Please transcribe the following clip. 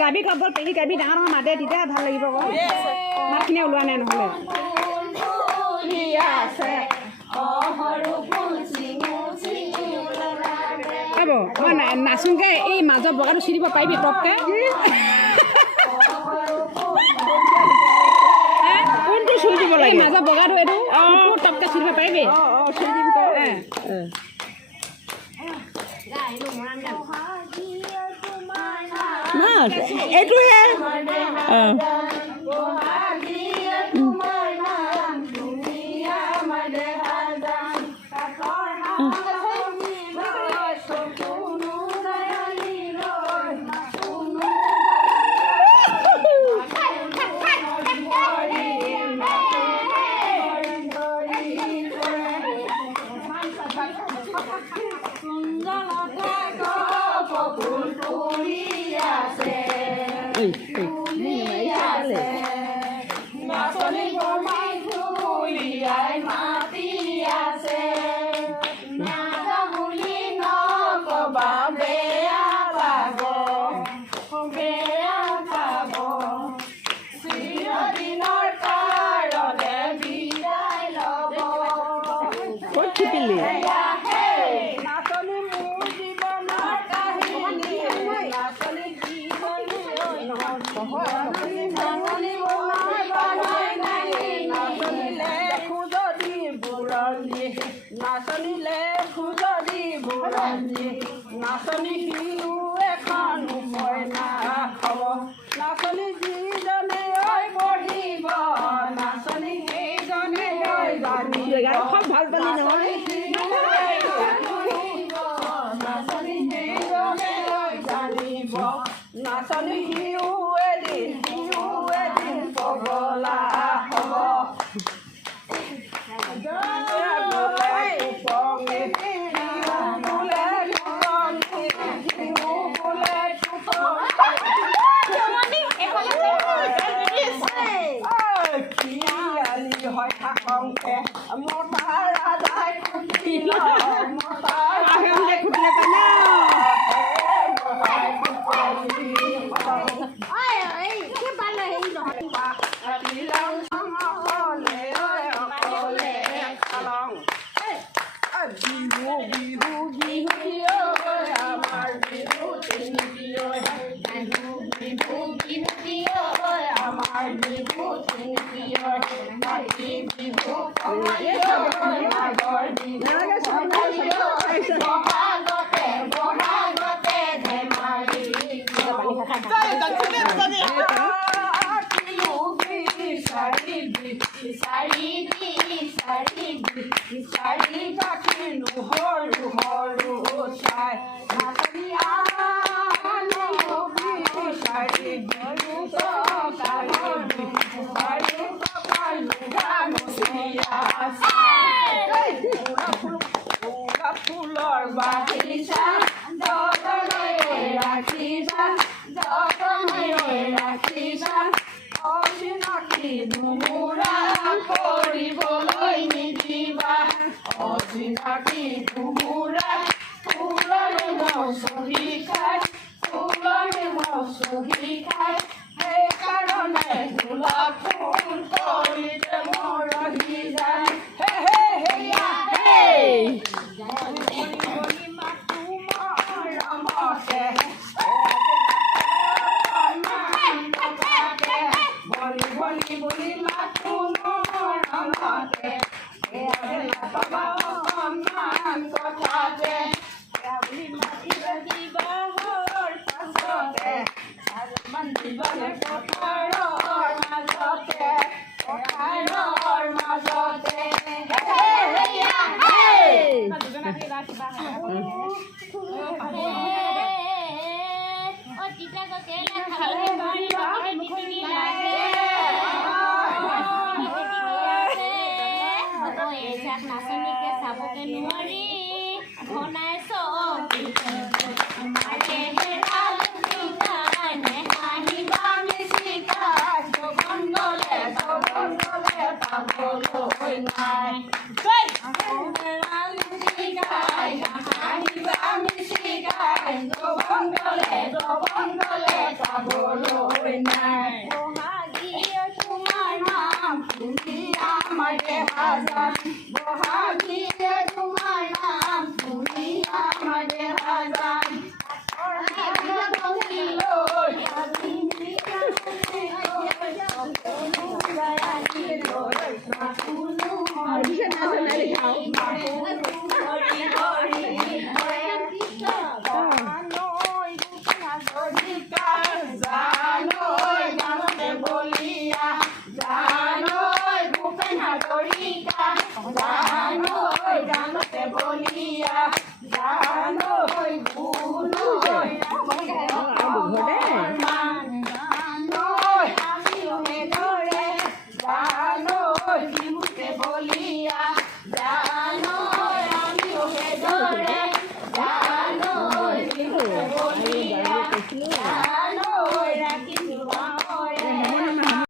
গাবি কাপোৰ পেলি গাবি ডাঙৰ ডাঙৰ মাতে তেতিয়া ভাল লাগিব আকৌ মাতখিনি ওলোৱা নাই নহ'লে হ'ব মই নাচোঁগৈ এই মাজৰ বগাটো চিৰিব পাৰিবি টপকৈ কোনটো চুই দিব লাগে মাজৰ বগাটো এইটো টপকৈ চিৰিব পাৰিবি এইটোহে নাচনী শিলু এখন মইনা খাব নাচনী যিজনে পঢ়িব নাচনী সেইজনে খুব ভাল পালি নহয় নাচনী সেইজনে জানিব নাচনী সিও এদিন পগলা হ'ব লংকে মতাৰা যায় কুটিল মতাৰা আহে খুটিলে পাই না ফুলৰ বাগিচা যতনেৰে ৰাখিছা যতনেৰে ৰাখিছা অচিনাকি ধুমুৰা কৰিবলৈ নিদিবা অচিনাকি ধুমুৰা ফুলৰে মৌচুমী খাই ফুলৰে মৌচুমী খাই সেইকাৰণে গোলাপ ফুল কৰিলে মৰহি যায় হে হে হেয়া হে নাচনীকে চাবকে নোৱাৰি ঘনাই